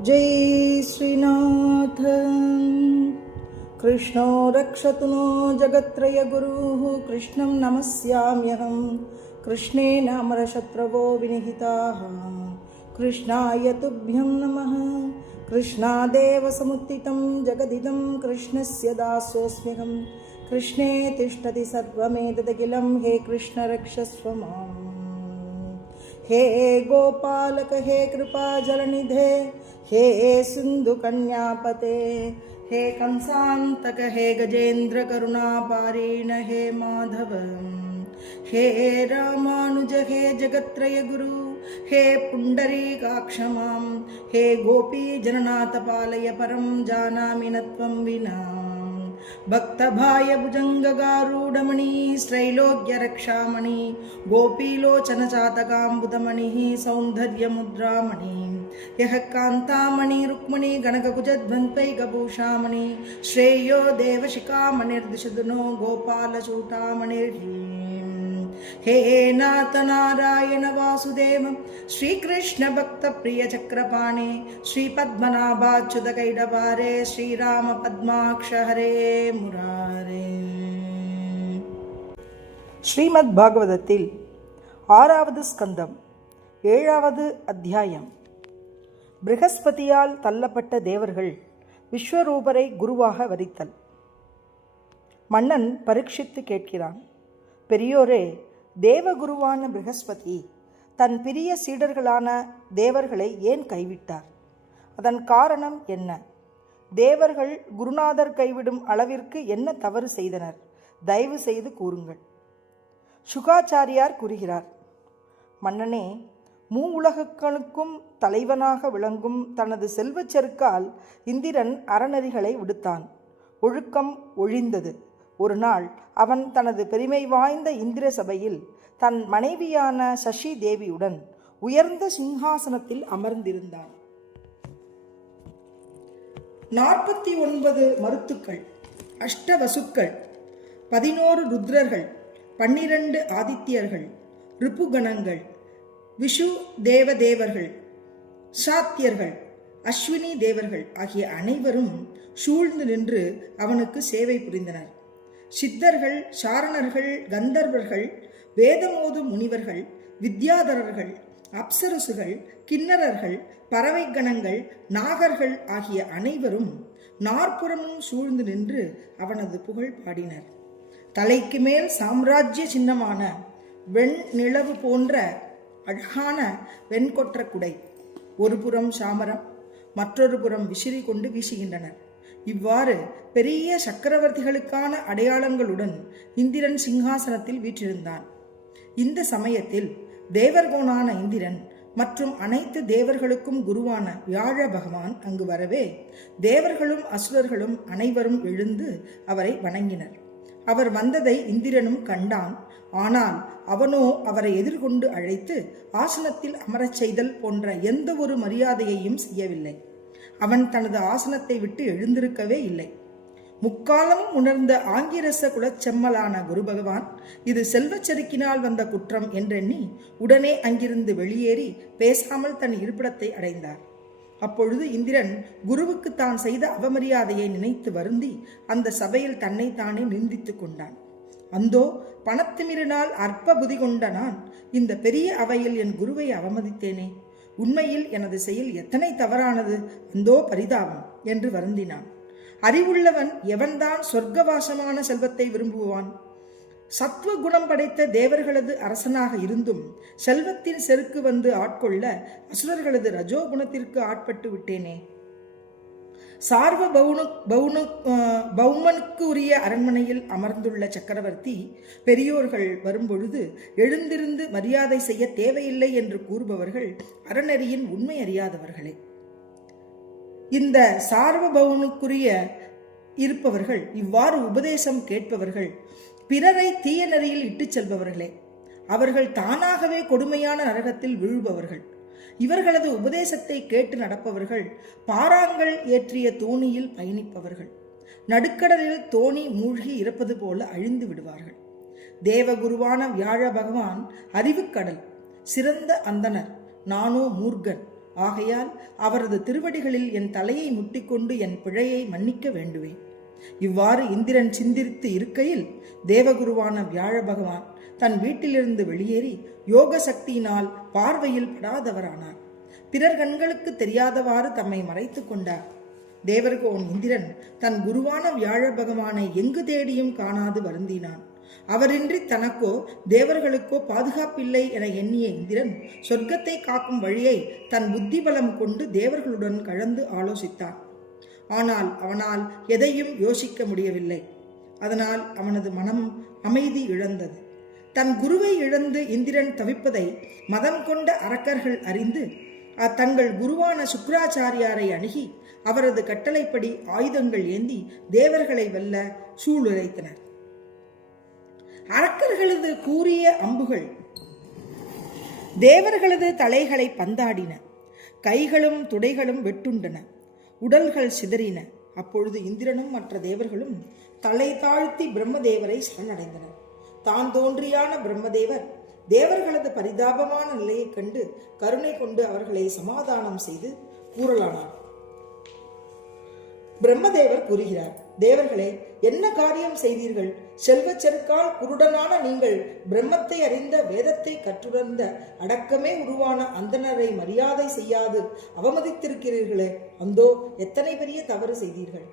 जय श्रीनाथ। कृष्णो रक्षतु नो जगत्त्रयगुरुः। कृष्णं नमस्याम्यहं। कृष्णेन अमरशत्रवो विनिहिताः। कृष्णाय तुभ्यं नमः। कृष्णादेव समुत्थितं जगदिदं कृष्णस्य दासोऽस्म्यहं। कृष्णे तिष्ठति सर्वमेतदखिलं। हे कृष्ण रक्षस्व माम्। हे गोपालक हे कृपा जलनिधे हे सिंधु कन्यापते हे कंसांतक हे गजेन्द्र करुणापारीण हे माधव हे रामानुज हे जगत्त्रय गुरु हे पुंडरीकाक्ष मां हे गोपी जननाथ पालय परं जानामि न त्वं विना। भक्तभाय भुजङ्गगारूढमणि त्रैलोक्य रक्षामणि गोपीलोचन चातकाम्बुदमणिः सौन्दर्यमुद्रामणि यः कान्तामणि रुक्मिणी गणककुजध्वन्त्वैकभूषामणि श्रेयो देवशिखामणिर्दिशतु नो गोपालचूटामणिर्हि। हे नाथ नारायण वासुदेव श्रीकृष्ण भक्त प्रिय चक्रपाणे श्रीपद्मनाभाच्युत कैडवारे श्रीराम पद्माक्ष हरे मुरारे। ஸ்ரீமத் பாகவதத்தில் 6வது ஸ்கந்தம் 7வது அத்தியாயம். ப்ரஹஸ்பதியால் தள்ளப்பட்ட தேவர்கள் விஸ்வரூபரை குருவாக வரித்தல். மன்னன் பரீட்சித்து கேட்கிறான், பெரியோரே, தேவகுருவான ப்ரஹஸ்பதி தன் பிரிய சீடர்களான தேவர்களை ஏன் கைவிட்டார்? அதன் காரணம் என்ன? தேவர்கள் குருநாதர் கைவிடும் அளவிற்கு என்ன தவறு செய்தனர்? தயவு செய்து கூறுங்கள். சுகாச்சாரியார் கூறுகிறார், மன்னனே, உலகுகளுக்கும் தலைவனாக விளங்கும் தனது செல்வச் செருக்கால் இந்திரன் அறநெறிகளை விடுத்தான். ஒழுக்கம் ஒழிந்தது. ஒரு நாள் அவன் தனது பெருமை வாய்ந்த இந்திர சபையில் தன் மனைவியான சசி தேவியுடன் உயர்ந்த சிங்காசனத்தில் அமர்ந்திருந்தான். 49 மருத்துக்கள், அஷ்டவசுக்கள், 11 ருத்ரர்கள், 12 ஆதித்யர்கள், ரிப்புகணங்கள், விஷு தேவதேவர்கள், சாத்தியர்கள், அஸ்வினி தேவர்கள் ஆகிய அனைவரும் சூழ்ந்து நின்று அவனுக்கு சேவை புரிந்தனர். சித்தர்கள், சாரணர்கள், கந்தர்வர்கள், வேதமோது முனிவர்கள், வித்யாதரர்கள், அப்சரசுகள், கிண்ணறர்கள், பறவை கணங்கள், நாகர்கள் ஆகிய அனைவரும் நாற்புறமும் சூழ்ந்து நின்று அவனது புகழ் பாடினர். தலைக்கு மேல் சாம்ராஜ்ய சின்னமான வெண்ணிலவு போன்ற அழகான வெண்கொற்ற குடை, ஒரு புறம் சாமரம், மற்றொரு புறம் விசிறி கொண்டு வீசுகின்றனர். இவ்வாறு பெரிய சக்கரவர்த்திகளுக்கான அடையாளங்களுடன் இந்திரன் சிங்காசனத்தில் வீற்றிருந்தான். இந்த சமயத்தில் தேவர்கோனான இந்திரன் மற்றும் அனைத்து தேவர்களுக்கும் குருவான வியாழ பகவான் அங்கு வரவே தேவர்களும் அசுரர்களும் அனைவரும் எழுந்து அவரை வணங்கினர். அவர் வந்ததை இந்திரனும் கண்டான். ஆனால் அவனோ அவரை எதிர்கொண்டு அழைத்து ஆசனத்தில் அமரச் செய்தல் போன்ற எந்த ஒரு மரியாதையையும் செய்யவில்லை. அவன் தனது ஆசனத்தை விட்டு எழுந்திருக்கவே இல்லை. முக்காலமும் உணர்ந்த ஆங்கிரச குலச்செம்மலான குரு பகவான் இது செல்வச்செருக்கினால் வந்த குற்றம் என்றெண்ணி உடனே அங்கிருந்து வெளியேறி பேசாமல் தன் இருப்பிடத்தை அடைந்தார். அப்பொழுது இந்திரன் குருவுக்கு தான் செய்த அவமரியாதையை நினைத்து வருந்தி அந்த சபையில் தன்னைத்தானே நிந்தித்துக் கொண்டான். அந்தோ பணத்திமிரினால் அற்ப புதி கொண்ட நான் இந்த பெரிய அவையில் என் குருவை அவமதித்தேனே, உண்மையில் எனது செயல் எத்தனை தவறானது, அந்தோ பரிதாபம் என்று வருந்தினான். அறிவுள்ளவன் எவன்தான் சொர்க்கவாசமான செல்வத்தை விரும்புவான்? சத்துவ குணம் படைத்த தேவர்களது அரசனாக இருந்தும் செல்வத்தின் செருக்கு வந்து ஆட்கொள்ள அசுரர்களது ரஜோகுணத்திற்கு ஆட்பட்டு விட்டேனே. சார்வ பௌமனுக்கு உரிய அரண்மனையில் அமர்ந்துள்ள சக்கரவர்த்தி பெரியோர்கள் வரும்பொழுது எழுந்திருந்து மரியாதை செய்ய தேவையில்லை என்று கூறுபவர்கள் அறநெறியின் உண்மை அறியாதவர்களே. இந்த சார்வபௌமனுக்குரிய இருப்பவர்கள், இவ்வாறு உபதேசம் கேட்பவர்கள் பிறரை தீய நெறியில் இட்டுச் செல்பவர்களே. அவர்கள் தானாகவே கொடுமையான நரகத்தில் வீழ்பவர்கள். இவர்களது உபதேசத்தை கேட்டு நடப்பவர்கள் பாறாங்கள் ஏற்றிய தோணியில் பயணிப்பவர்கள். நடுக்கடலில் தோணி மூழ்கி இறப்பது போல அழிந்து விடுவார்கள். தேவகுருவான வியாழ பகவான் அறிவுக்கடல், சிறந்த அந்தனர், நானோ மூர்கன் ஆகையால் அவரது திருவடிகளில் என் தலையை முட்டிக்கொண்டு என் பிழையை மன்னிக்க வேண்டுவேன். இவ்வாறு இந்திரன் சிந்தித்து இருக்கையில் தேவகுருவான வியாழ பகவான் தன் வீட்டிலிருந்து வெளியேறி யோக சக்தியினால் பார்வையில் படாதவரானார். பிறர் கண்களுக்கு தெரியாதவாறு தம்மை மறைத்து கொண்டார். தேவர்கோன் இந்திரன் தன் குருவான வியாழ பகவானை எங்கு தேடியும் காணாது வருந்தினான். அவரின்றி தனக்கோ தேவர்களுக்கோ பாதுகாப்பில்லை என எண்ணிய இந்திரன் சொர்க்கத்தை காக்கும் வழியை தன் புத்தி பலம் கொண்டு தேவர்களுடன் கலந்து ஆலோசித்தான். ஆனால் அவனால் எதையும் யோசிக்க முடியவில்லை. அதனால் அவனது மனம் அமைதி இழந்தது. தன் குருவை இழந்து இந்திரன் தவிப்பதை மதம் கொண்ட அரக்கர்கள் அறிந்து தங்கள் குருவான சுக்கிராச்சாரியாரை அணுகி அவரது கட்டளைப்படி ஆயுதங்கள் ஏந்தி தேவர்களை வெல்ல சூளுரைத்தனர். அரக்கர்களது கூரிய அம்புகள் தேவர்களது தலைகளை பந்தாடின. கைகளும் துடைகளும் வெட்டுண்டன. உடல்கள் சிதறின. அப்பொழுது இந்திரனும் மற்ற தேவர்களும் தலை தாழ்த்தி பிரம்மதேவரை சரணடைந்தனர். தான் தோன்றியான பிரம்மதேவர் தேவர்களது பரிதாபமான நிலையைக் கண்டு கருணை கொண்டு அவர்களை சமாதானம் செய்து கூறலானார். பிரம்மதேவர் கூறுகிறார், தேவர்களே, என்ன காரியம் செய்தீர்கள்? செல்வச் செருக்கால் குருடனான நீங்கள் பிரம்மத்தை அறிந்த, வேதத்தை கற்றுணர்ந்த, அடக்கமே உருவான அந்தணரை மரியாதை செய்யாது அவமதித்திருக்கிறீர்களே. அந்தோ எத்தனை பெரிய தவறு செய்தீர்கள்!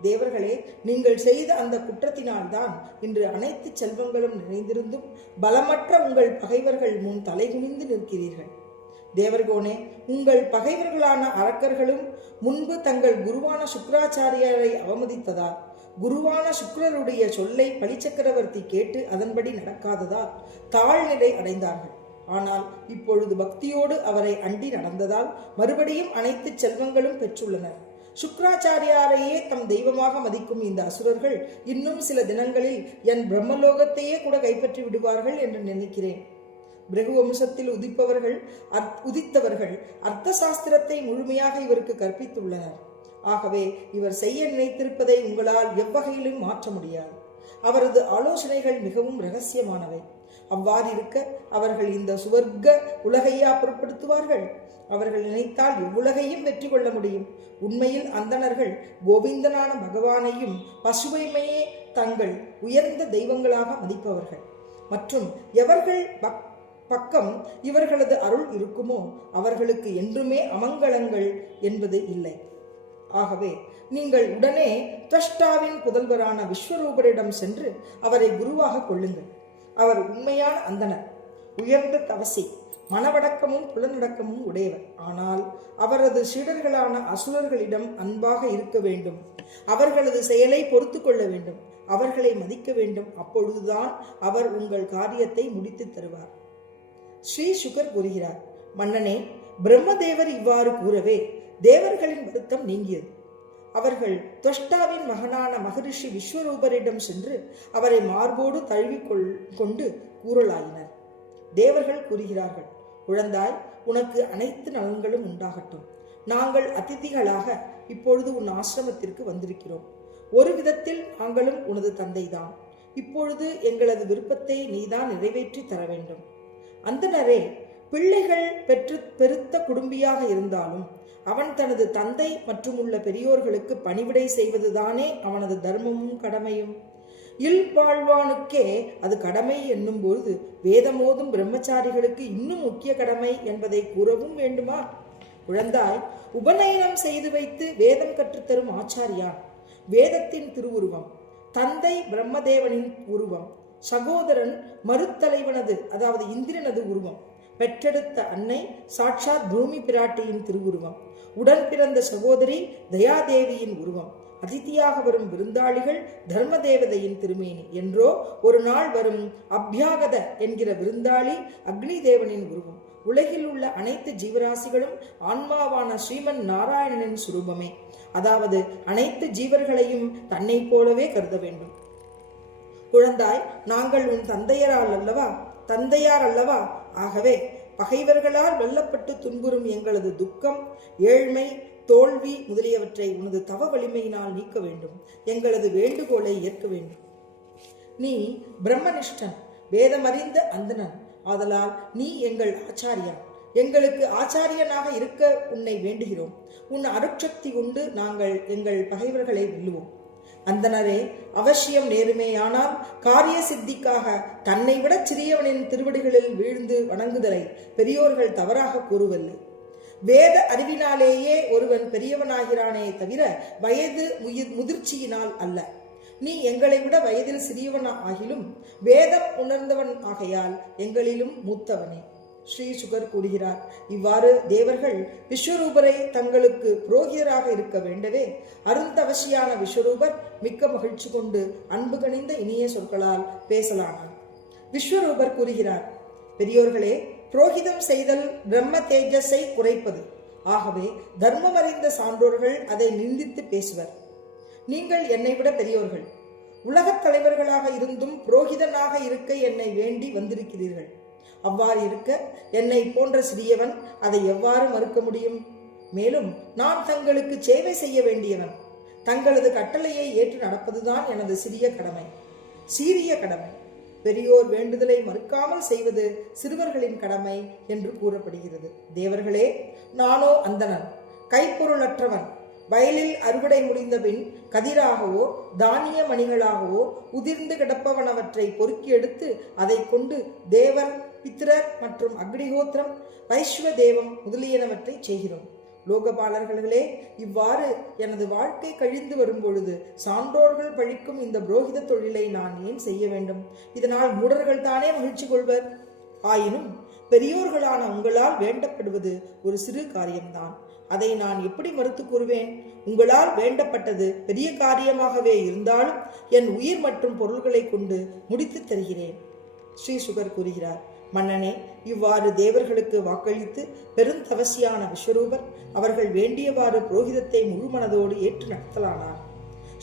தேவர்களே, நீங்கள் செய்த அந்த குற்றத்தினால்தான் இன்று அனைத்து செல்வங்களும் நிறைந்திருந்தும் பலமற்ற உங்கள் பகைவர்கள் முன் தலைகுனிந்து நிற்கிறீர்கள். தேவர்கோனே, உங்கள் பகைவர்களான அரக்கர்களும் முன்பு தங்கள் குருவான சுக்கிராச்சாரியரை அவமதித்ததால், குருவான சுக்கிரருடைய சொல்லை பலிச்சக்கரவர்த்தி கேட்டு அதன்படி நடக்காததால் தாழ்நிலை அடைந்தார்கள். ஆனால் இப்பொழுது பக்தியோடு அவரை அண்டி நடந்ததால் மறுபடியும் அனைத்து செல்வங்களும் பெற்றுள்ளனர். சுக்கிராச்சாரியாரையே தம் தெய்வமாக மதிக்கும் இந்த அசுரர்கள் இன்னும் சில தினங்களில் என் பிரம்மலோகத்தையே கூட கைப்பற்றி விடுவார்கள் என்று நினைக்கிறேன். பிருகு வம்சத்தில் உதித்தவர்கள் அர்த்த சாஸ்திரத்தை முழுமையாக இவருக்கு கற்பித்துள்ளனர். ஆகவே இவர் செய்ய நினைத்திருப்பதை உங்களால் எவ்வகையிலும் மாற்ற முடியாது. அவரது ஆலோசனைகள் மிகவும் இரகசியமானவை. அவ்வாறிருக்க அவர்கள் இந்த சுவர்க்க உலகையா பொருட்படுத்துவார்கள்? அவர்கள் நினைத்தால் எவ்வுலகையும் வெற்றி கொள்ள முடியும். உண்மையில் அந்தணர்கள் கோவிந்தனான பகவானையும் பசுவைமையே தங்கள் உயர்ந்த தெய்வங்களாக மதிப்பவர்கள். மற்றும் எவர்கள் பக்கம் இவர்களது அருள் இருக்குமோ அவர்களுக்கு என்றுமே அமங்கலங்கள் என்பது இல்லை. ஆகவே நீங்கள் உடனே துவஷ்டாவின் புதல்வரான விஸ்வரூபரிடம் சென்று அவரை குருவாக கொள்ளுங்கள். அவர் உண்மையான அந்தணர், உயர்ந்த தவசி, மனவடக்கமும் புலனடக்கமும் உடையவர். ஆனால் அவரது சீடர்களான அசுரர்களிடம் அன்பாக இருக்க வேண்டும். அவர்களது செயலை பொறுத்து கொள்ள வேண்டும். அவர்களை மதிக்க வேண்டும். அப்பொழுதுதான் அவர் உங்கள் காரியத்தை முடித்து தருவார். ஸ்ரீ சுகர் கூறுகிறார், மன்னனே, பிரம்மதேவர் இவ்வாறு கூறவே தேவர்களின் வருத்தம் நீங்கியது. அவர்கள் துவஷ்டாவின் மகனான மகரிஷி விஸ்வரூபரிடம் சென்று அவரை மார்போடு தழுவிக்கொண்டு கூறலாயினர். தேவர்கள் கூறுகிறார்கள், குழந்தாய், உனக்கு அனைத்து நலன்களும் உண்டாகட்டும். நாங்கள் அதிதிகளாக இப்பொழுது உன் ஆசிரமத்திற்கு வந்திருக்கிறோம். ஒரு விதத்தில் நாங்களும் உனது தந்தைதான். இப்பொழுது எங்களது விருப்பத்தை நீதான் நிறைவேற்றி தர வேண்டும். அந்தணரே, பிள்ளைகள் பெருத்த குடும்பியாக இருந்தாலும் அவன் தனது தந்தை மற்றும் உள்ள பெரியோர்களுக்கு பணிவிடை செய்வதுதானே அவனது தர்மமும் கடமையும். இல்வாழ்வானுக்கே அது கடமை என்னும் பொழுது வேதமோதும் பிரம்மச்சாரிகளுக்கு இன்னும் முக்கிய கடமை என்பதை கூறவும் வேண்டுமா? குழந்தாய், உபநயனம் செய்து வைத்து வேதம் கற்றுத்தரும் ஆச்சாரியான், வேதத்தின் திருவுருவம், தந்தை பிரம்மதேவனின் உருவம், சகோதரன் மறுத்தலைவனது அதாவது இந்திரனது உருவம், பெற்றெடுத்த அன்னை சாட்சாத் பூமி பிராட்டியின் திருவுருவம், உடன் பிறந்த சகோதரி தயாதேவியின் உருவம், அதிதியாக வரும் விருந்தாளிகள் தர்ம தேவதையின் திருமேனி என்றோ ஒரு நாள் வரும் அபியாகத என்கிற விருந்தாளி அக்னி தேவனின் உருவம், உலகில் உள்ள அனைத்து ஜீவராசிகளும் ஆன்மாவான ஸ்ரீமன் நாராயணனின் சுரூபமே. அதாவது அனைத்து ஜீவர்களையும் தன்னை போலவே கருத வேண்டும். குழந்தாய், நாங்கள் உன் தந்தையார் அல்லவா? ஆகவே பகைவர்களால் வெல்லப்பட்டு துன்புறும் எங்களது துக்கம், ஏழ்மை, தோல்வி முதலியவற்றை உனது தவ வலிமையினால் நீக்க வேண்டும். எங்களது வேண்டுகோளை ஏற்க வேண்டும். நீ பிரம்மனிஷ்டன், வேதமறிந்த அந்தணன். ஆதலால் நீ எங்கள் ஆச்சாரியா. எங்களுக்கு ஆச்சாரியனாக இருக்க உன்னை வேண்டுகிறோம். உன் அருட்சக்தி உண்டு நாங்கள் எங்கள் பகைவர்களை வெல்லுவோம். அந்தனரே, அவசியம் நேருமேயானால் காரிய சித்திக்காக தன்னை விட சிறியவனின் திருவடிகளில் வீழ்ந்து வணங்குதலை பெரியோர்கள் தவறாக கூறுவல்ல. வேத அறிவினாலேயே ஒருவன் பெரியவனாகிறானே தவிர வயது முதிர்ச்சியினால் அல்ல. நீ எங்களை விட வயதில் சிறியவன் ஆகிலும் வேதம் உணர்ந்தவன் ஆகையால் எங்களிலும் மூத்தவனே. ஸ்ரீ சுகர் கூறுகிறார், இவ்வாறு தேவர்கள் விஸ்வரூபரை தங்களுக்கு புரோகிதராக இருக்க வேண்டவே அருந்தவசியான விஸ்வரூபர் மிக்க மகிழ்ச்சி கொண்டு அன்பு கனிந்த இனிய சொற்களால் பேசலானார். விஸ்வரூபர் கூறுகிறார், பெரியோர்களே, புரோகிதம் செய்தல் பிரம்ம தேஜஸை குறைப்பது. ஆகவே தர்மம் அறிந்த சான்றோர்கள் அதை நிந்தித்து பேசுவர். நீங்கள் என்னை விட பெரியோர்கள், உலகத் தலைவர்களாக இருந்தும் புரோகிதனாக இருக்க என்னை வேண்டி வந்திருக்கிறீர்கள். அவ்வாறு இருக்க என்னை போன்ற சிறியவன் அதை எவ்வாறு மறுக்க முடியும்? மேலும் நான் தங்களுக்கு சேவை செய்ய வேண்டியவன். தங்களது கட்டளையை ஏற்று நடப்பதுதான் எனது சீரிய கடமை. பெரியோர் வேண்டுதலை மறுக்காமல் செய்வது சிறுவர்களின் கடமை என்று கூறப்படுகிறது. தேவர்களே, நானோ அந்தணன், கைப்பொருளற்றவன். வயலில் அறுவடை முடிந்தபின் கதிராகவோ தானிய மணிகளாகவோ உதிர்ந்து கிடப்பவனவற்றை பொறுக்கி எடுத்து அதை கொண்டு தேவர், பித்திரர் மற்றும் அக்னிஹோத்திரம், வைஸ்வ தேவம் முதலியனவற்றை செய்கிறோம். லோகபாலர்களே, இவ்வாறு எனது வாழ்க்கை கழிந்து வரும்பொழுது சான்றோர்கள் பழிக்கும் இந்த புரோகித தொழிலை நான் ஏன் செய்ய வேண்டும்? இதனால் மூடர்கள் தானே மகிழ்ச்சி கொள்வர். ஆயினும் பெரியோர்களான உங்களால் வேண்டப்படுவது ஒரு சிறு காரியம்தான். அதை நான் எப்படி மறுத்து கூறுவேன்? உங்களால் வேண்டப்பட்டது பெரிய காரியமாகவே இருந்தாலும் என் உயிர் மற்றும் பொருள்களை கொண்டு முடித்து தருகிறேன். ஸ்ரீ சுகர் கூறுகிறார், மன்னனே, இவ்வாறு தேவர்களுக்கு வாக்களித்து பெருந்தவசியான விஸ்வரூபர் அவர்கள் வேண்டியவாறு புரோகிதத்தை முழுமனதோடு ஏற்று நடத்தலானார்.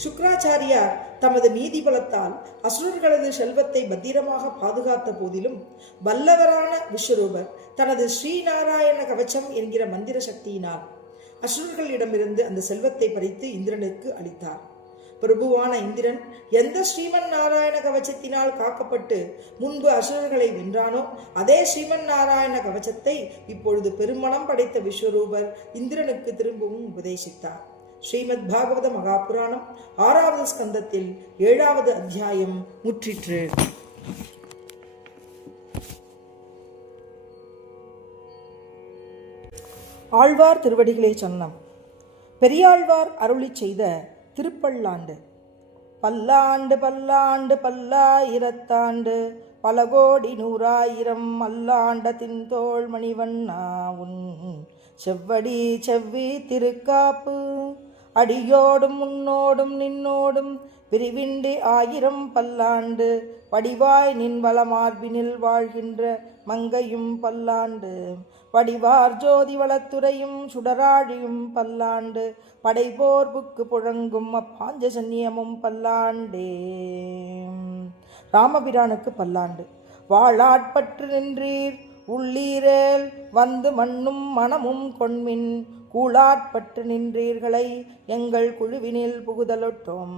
சுக்ராச்சாரியார் தமது நீதி பலத்தால் அசுரர்களது செல்வத்தை பத்திரமாக பாதுகாத்த போதிலும் வல்லவரான விஸ்வரூபர் தனது ஸ்ரீநாராயண கவச்சம் என்கிற மந்திர சக்தியினால் அசுரர்களிடமிருந்து அந்த செல்வத்தை பறித்து இந்திரனுக்கு அளித்தார். பிரபுவான இந்திரன் எந்த ஸ்ரீமன் நாராயண கவச்சத்தினால் காக்கப்பட்டு முன்பு அசுரர்களை வென்றானோ அதே ஸ்ரீமன் நாராயண கவச்சத்தை இப்பொழுது பெருமணம் படைத்த விஸ்வரூபர் இந்திரனுக்கு திரும்பவும் உபதேசித்தார். ஸ்ரீமத் பாகவத மகாபுராணம் 6வது ஸ்கந்தத்தில் 7வது அத்தியாயம் முற்றிற்று. ஆழ்வார் திருவடிகளை சொன்னம். பெரியாழ்வார் அருளி செய்த திருப்பல்லாண்டு. பல்லாண்டு பல்லாண்டு பல்லாயிரத்தாண்டு பல கோடி நூறாயிரம் அல்லாண்ட தின்தோள் மணிவண்ணா உன் செவ்வடி செவ்வி திருக்காப்பு அடியோடும் முன்னோடும் நின்னோடும் பிரிவின்றி 1000 பல்லாண்டு படிவாய் நின் வளமார்பினில் வாழ்கின்ற மங்கையும் பல்லாண்டு படிவார் ஜோதி வளத்துறையும் சுடராழியும் பல்லாண்டு படைபோர்புக்கு புழங்கும் அப்பாஞ்சசன்னியமும் பல்லாண்டே. ராமபிரானுக்கு பல்லாண்டு. வாளாட்பற்று நின்றீர் உள்ளீரேல் வந்து மண்ணும் மனமும் கொண்மின் கூளாட்பற்று நின்றீர்களை எங்கள் குழுவினில் புகுதலொட்டோம்.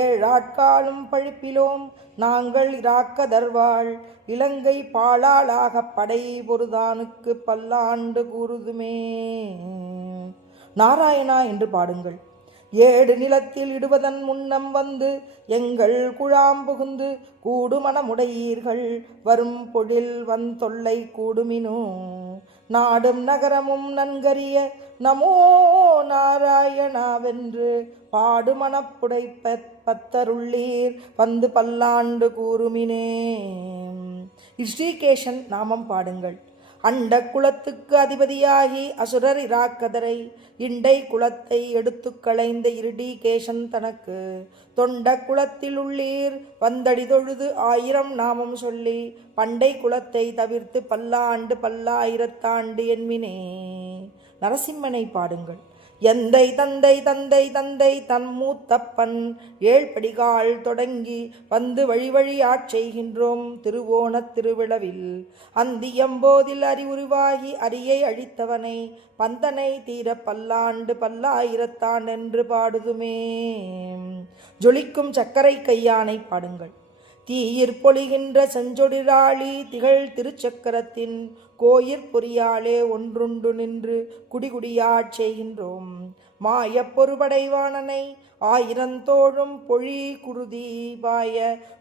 7 ஆட்காலும் பழிப்பிலோம் நாங்கள் இராக்கதர்வாள் இலங்கை பாளாளாக படை பொருதானுக்கு பல்லாண்டு கூறுதுமே. நாராயணா என்று பாடுங்கள். 7 நிலத்தில் இடுவதன் முன்னம் வந்து எங்கள் குழாம் புகுந்து கூடுமனமுடையீர்கள் வரும் பொழில் தொல்லை கூடுமினோ. நாடும் நகரமும் நன்கரிய நமோ நாராயணாவென்று பாடுமனப்புடை பத்தருள்ளீர் வந்து பல்லாண்டு கூறுமினே. ஸ்ரீகேசன் நாமம் பாடுங்கள். அண்ட குலத்துக்கு அதிபதியாகி அசுரர் இராக்கதரை இண்டை குலத்தை எடுத்து களைந்த இருடீகேசன் தனக்கு தொண்ட குலத்தில் உள்ளீர் வந்தடி தொழுது 1000 நாமம் சொல்லி பண்டை குலத்தை தவிர்த்து பல்லாண்டு பல்லாயிரத்தாண்டு என்மினே. நரசிம்மனை பாடுங்கள். எந்தை தந்தை தந்தை தந்தை தன் மூத்தப்பன் 7 படிகால் தொடங்கி வந்து வழி வழி ஆட்செய்கின்றோம் திருவோணத் திருவிழவில் அந்தியம்போதில் அறிவுருவாகி அரியை அழித்தவனை பந்தனை தீர பல்லாண்டு பல்லாயிரத்தான் என்று பாடுதுமே. ஜொலிக்கும் சக்கரை கையானை பாடுங்கள். தீயிற் பொலிகின்ற செஞ்சொடிராளி திகழ் திருச்சக்கரத்தின் கோயிற் பொறியாலே ஒன்றுண்டு நின்று குடிகுடியாட் செய்கின்றோம். மாயப் பொறுபடைவானனை ஆயிரந்தோழும் பொழி குருதி பாய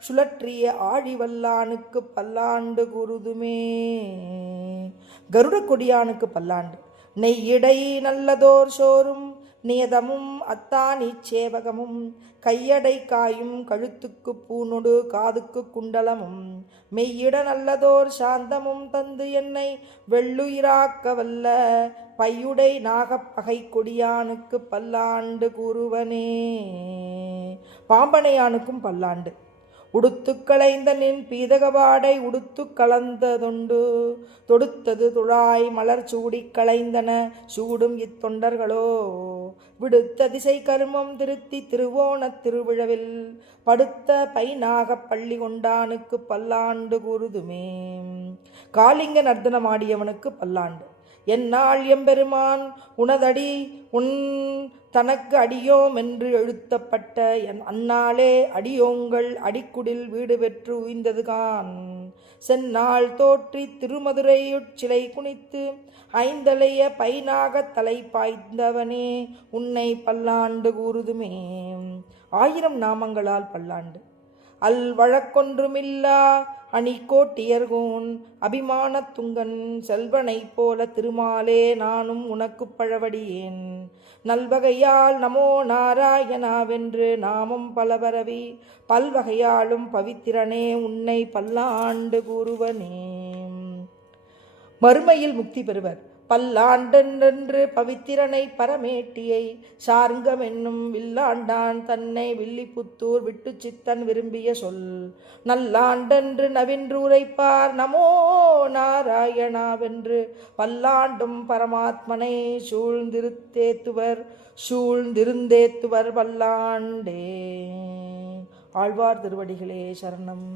சுழற்றிய ஆழிவல்லானுக்கு பல்லாண்டு குருதுமே. கருட கொடியானுக்கு பல்லாண்டு. நெய்யிடை நல்லதோர் சோறும் நியதமும் அத்தானி சேவகமும் கையடை காயும் கழுத்துக்கு பூனொடு காதுக்கு குண்டலமும் மெய்யிட நல்லதோர் சாந்தமும் தந்து என்னை வெள்ளுயிராக்க வல்ல பையுடை நாகப்பகை கொடியானுக்கு பல்லாண்டு கூறுவனே. பாம்பனையானுக்கும் பல்லாண்டு. உடுத்து களைந்த நின் பீதகவாடை உடுத்து கலந்ததொண்டு தொடுத்தது துழாய் மலர் சூடி களைந்தன சூடும் இத்தொண்டர்களோ விடுத்த திசை கருமம் திருத்தி திருவோணத் திருவிழவில் படுத்த பைநாகப் பள்ளி கொண்டானுக்கு பல்லாண்டு கூறுதுமே. காளிங்க நர்த்தனமாடியவனுக்கு பல்லாண்டு. என்னால் எம்பெருமான் உனதடி உன் தனக்கு அடியோம் என்று எழுத்தப்பட்ட அந்நாளே அடியோங்கள் அடிக்குடில் வீடு பெற்று உய்ந்ததுகான் செந்நாள் தோற்றி திருமதுரையுச்சிலை குனித்து ஐந்தலைய பைநாகத் தலை பாய்ந்தவனே உன்னை பல்லாண்டு கூறுதுமே. 1000 நாமங்களால் பல்லாண்டு. அல் வழக்கொன்றுமில்லா அணிகோட்டியர்கோன் அபிமானத் துங்கன் செல்வனைப் போல திருமாலே நானும் உனக்கு பழவடியேன் நல்வகையால் நமோ நாராயணாவென்று நாமம் பலபரவி பல்வகையாலும் பவித்திரனே உன்னை பல்லாண்டு கூறுவனே. மறுமையில் முக்தி பெறுவர். பல்லாண்டென்று பவித்திரனை பரமேட்டியை சார்ங்கம் என்னும் வில்லாண்டான் தன்னை வில்லிபுத்தூர் விட்டு சித்தன் விரும்பிய சொல் நல்லாண்டென்று நவின்று உரைப்பார் நமோ நாராயணாவென்று பல்லாண்டும் பரமாத்மனை சூழ்ந்திருந்தேத்துவர் பல்லாண்டே. ஆழ்வார் திருவடிகளே சரணம்.